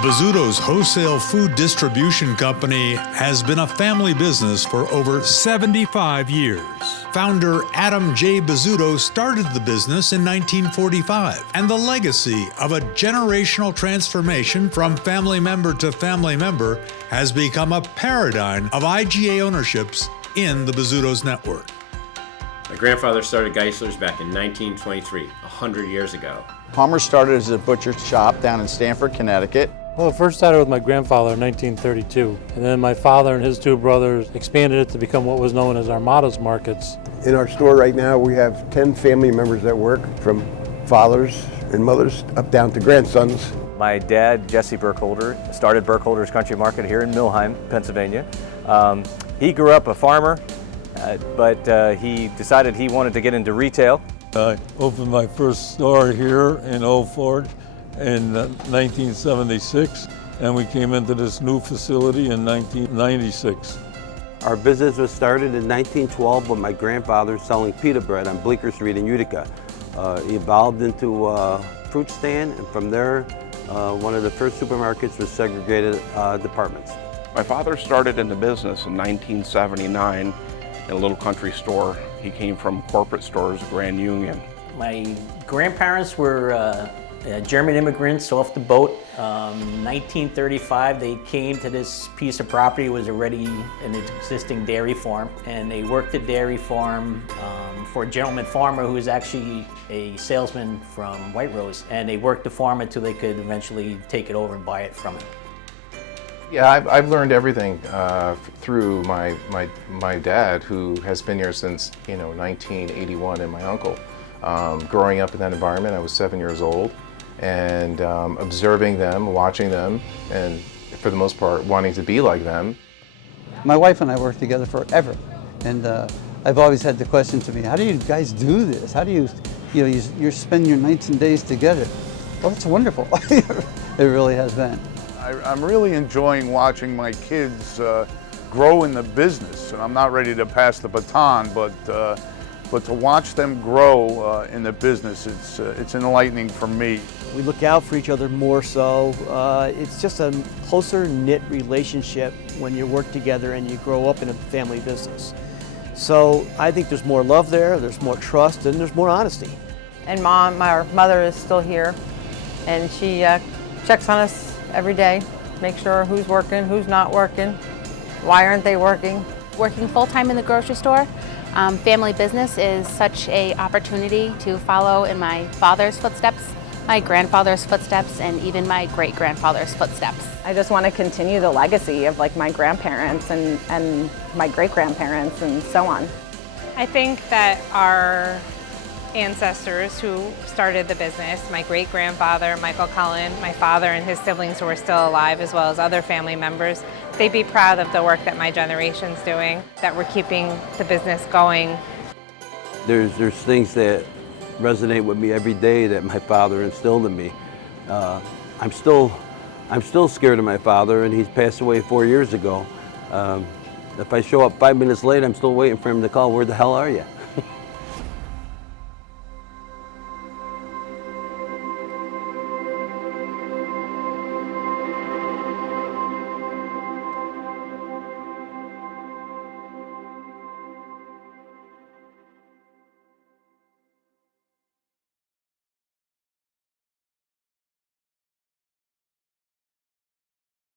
Bizzuto's wholesale food distribution company has been a family business for over 75 years. Founder Adam J. Bizzuto started the business in 1945, and the legacy of a generational transformation from family member to family member has become a paradigm of IGA ownerships in the Bizzuto's network. My grandfather started Geisler's back in 1923, 100 years ago. Palmer started as a butcher shop down in Stamford, Connecticut. Well, it first started with my grandfather in 1932, and then my father and his two brothers expanded it to become what was known as Armadas Markets. In our store right now, we have 10 family members that work, from fathers and mothers up down to grandsons. My dad, Jesse Burkholder, started Burkholder's Country Market here in Millheim, Pennsylvania. He grew up a farmer, but he decided he wanted to get into retail. I opened my first store here in Old Fort in 1976, and we came into this new facility in 1996. Our business was started in 1912 with my grandfather selling pita bread on Bleecker Street in Utica. He evolved into a fruit stand, and from there, one of the first supermarkets was segregated departments. My father started in the business in 1979 in a little country store. He came from corporate stores, Grand Union. My grandparents were German immigrants off the boat. 1935, they came to this piece of property. It was already an existing dairy farm, and they worked the dairy farm for a gentleman farmer who was actually a salesman from White Rose, and they worked the farm until they could eventually take it over and buy it from him. Yeah, I've learned everything through my dad, who has been here since 1981, and my uncle. Growing up in that environment, I was 7 years old, and observing them, watching them, and for the most part, wanting to be like them. My wife and I worked together forever, and I've always had the question to me, how do you guys do this? How do you spend your nights and days together? Well, it's wonderful. It really has been. I'm really enjoying watching my kids grow in the business, and I'm not ready to pass the baton, but to watch them grow in the business, it's enlightening for me. We look out for each other more so. It's just a closer knit relationship when you work together and you grow up in a family business. So I think there's more love there, there's more trust, and there's more honesty. And my mother is still here, and she checks on us every day, make sure who's working, who's not working, why aren't they working. Working full-time in the grocery store, family business is such an opportunity to follow in my father's footsteps, my grandfather's footsteps, and even my great-grandfather's footsteps. I just want to continue the legacy of my grandparents and my great-grandparents and so on. I think that our ancestors who started the business, my great-grandfather, Michael Cullen, my father and his siblings who are still alive, as well as other family members, they'd be proud of the work that my generation's doing, that we're keeping the business going. There's things that resonate with me every day that my father instilled in me. I'm still scared of my father, and he's passed away 4 years ago. If I show up 5 minutes late, I'm still waiting for him to call, "Where the hell are you?"